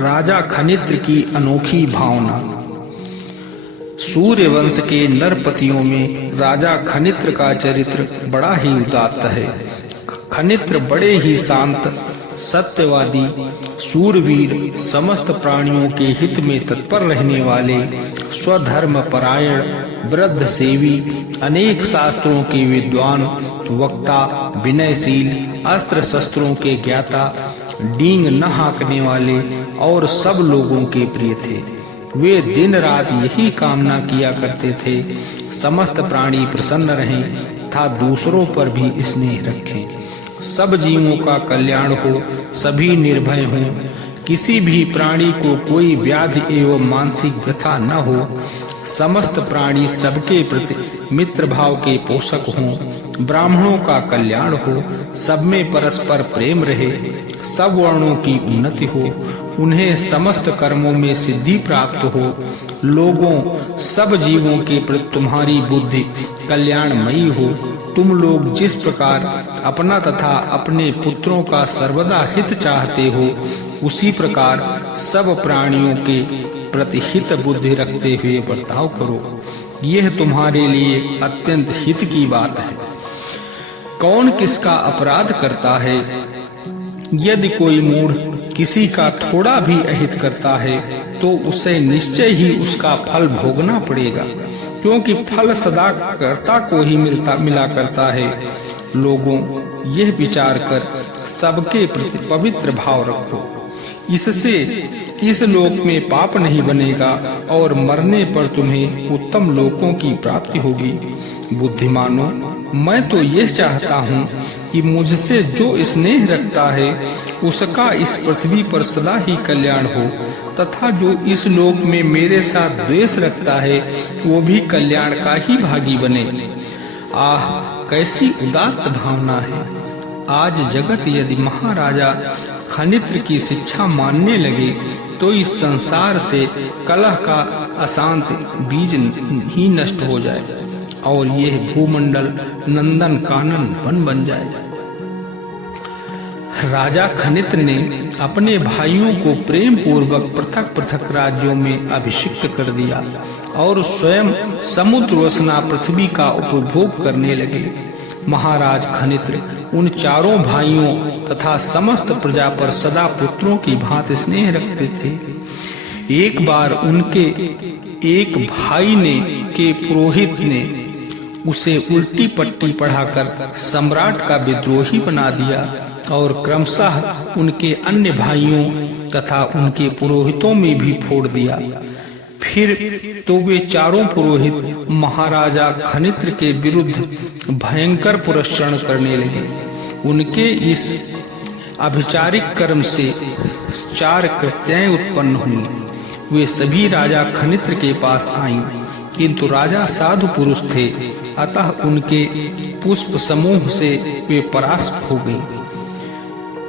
राजा खनित्र की अनोखी भावना। सूर्यवंश के नरपतियों में राजा खनित्र का चरित्र बड़ा ही उदात्त है। खनित्र बड़े ही शांत, सत्यवादी, सूरवीर, समस्त प्राणियों के हित में तत्पर रहने वाले, स्वधर्म परायण, वृद्ध सेवी, अनेक शास्त्रों के विद्वान, वक्ता, विनयशील, अस्त्र शस्त्रों के ज्ञाता, डींग न हाँकने वाले और सब लोगों के प्रिय थे। वे दिन रात यही कामना किया करते थे, समस्त प्राणी प्रसन्न रहें तथा दूसरों पर भी स्नेह रखें, सब जीवों का कल्याण हो, सभी निर्भय हों, किसी भी प्राणी को कोई व्याधि एवं मानसिक व्यथा न हो, समस्त प्राणी सबके प्रति मित्र भाव के पोषक हों, ब्राह्मणों का कल्याण हो, सब में परस्पर प्रेम रहे, सब वर्णों की उन्नति हो, उन्हें समस्त कर्मों में सिद्धि प्राप्त हो, लोगों सब जीवों के प्रति तुम्हारी बुद्धि कल्याणमयी हो, तुम लोग जिस प्रकार अपना तथा अपने पुत्रों का सर्वदा हित चाहते हो, उसी प्रकार सब प्राणियों के प्रति हित बुद्धि रखते हुए बर्ताव करो। यह तुम्हारे लिए अत्यंत हित की बात है। कौन किसका अपराध करता है? यदि कोई मूढ़ किसी का थोड़ा भी अहित करता है तो उसे निश्चय ही उसका फल भोगना पड़ेगा, क्योंकि फल सदा कर्ता को ही मिला करता है। लोगों, यह विचार कर सबके प्रति पवित्र भाव रखो, इससे इस लोक में पाप नहीं बनेगा और मरने पर तुम्हें उत्तम लोकों की प्राप्ति होगी। बुद्धिमानों, मैं तो यह चाहता हूँ कि मुझसे जो स्नेह रखता है उसका इस पृथ्वी पर सदा ही कल्याण हो, तथा जो इस लोक में मेरे साथ द्वेष रखता है वो भी कल्याण का ही भागी बने। आह, कैसी उदात्त भावना है। आज जगत यदि महाराजा खनित्र की शिक्षा मानने लगे तो इस संसार से कलह का अशांत बीज ही नष्ट हो जाए और यह भूमंडल नंदन कानन वन बन जाए। राजा खनित्र ने अपने भाइयों को प्रेम पूर्वक पृथक पृथक राज्यों में अभिषिक्त कर दिया और स्वयं समुद्र वसना पृथ्वी का उपभोग करने लगे। महाराज खनित्र उन चारों भाइयों तथा समस्त प्रजा पर सदा पुत्रों की भांति स्नेह रखते थे। एक बार उनके एक भाई के पुरोहित ने उसे उल्टी पट्टी पढ़ाकर सम्राट का विद्रोही बना दिया और क्रमशः उनके अन्य भाइयों तथा उनके पुरोहितों में भी फोड़ दिया। फिर तो वे चारों पुरोहित महाराजा खनित्र के विरुद्ध भयंकर पुरस्चरण करने लगे। उनके इस अभिचारिक कर्म से 4 कृत्याएं उत्पन्न हुई। वे सभी राजा खनित्र के पास आईं, किंतु राजा साधु पुरुष थे, अतः उनके पुष्प समूह से वे परास्त हो गईं।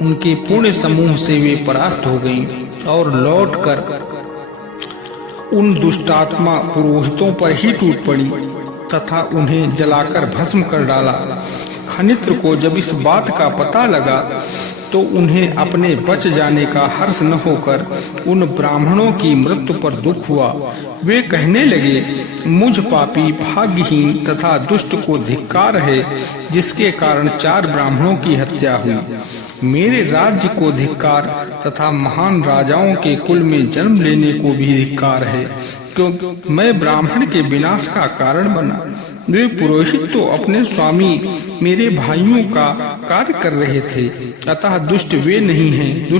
उनके पुण्य समूह से वे परास्त हो गईं और लौटकर उन दुष्टात्मा पुरोहितों पर ही टूट पड़ी तथा उन्हें जलाकर भस्म कर डाला। खनित्र को जब इस बात का पता लगा तो उन्हें अपने बच जाने का हर्ष न होकर उन ब्राह्मणों की मृत्यु पर दुख हुआ। वे कहने लगे, मुझ पापी, भाग्यहीन तथा दुष्ट को धिक्कार है, जिसके कारण 4 ब्राह्मणों की हत्या हुई। मेरे राज्य को धिक्कार तथा महान राजाओं के कुल में जन्म लेने को भी धिक्कार है, क्योंकि मैं ब्राह्मण के विनाश का कारण बना। वे पुरोहित तो अपने स्वामी मेरे भाइयों का कार्य कर रहे थे, अतः दुष्ट वे नहीं हैं, दुष्ट